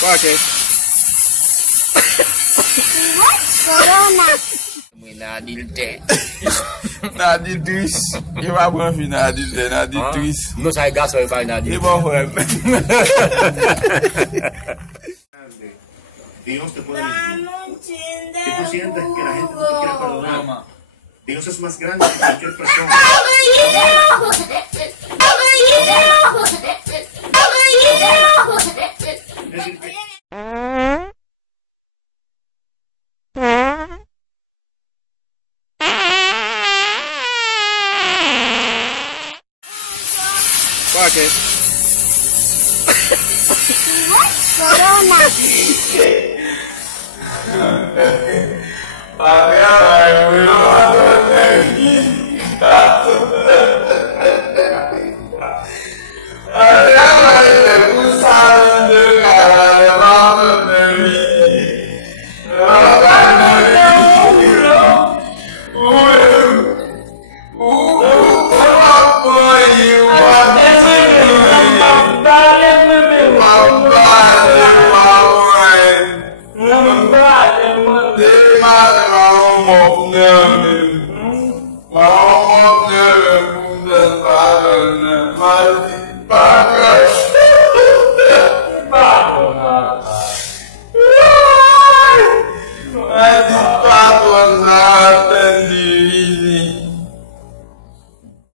Okay. Corona. Minadilte. Nadidris. Il va prendre une nadidite, nadidris. Non, ça gars, ça va pas Il va faire. Dios te puede decir que tú sientes que la gente no te quiere perdonar. Dios es más grande que cualquier persona. Okay. Corona. Mas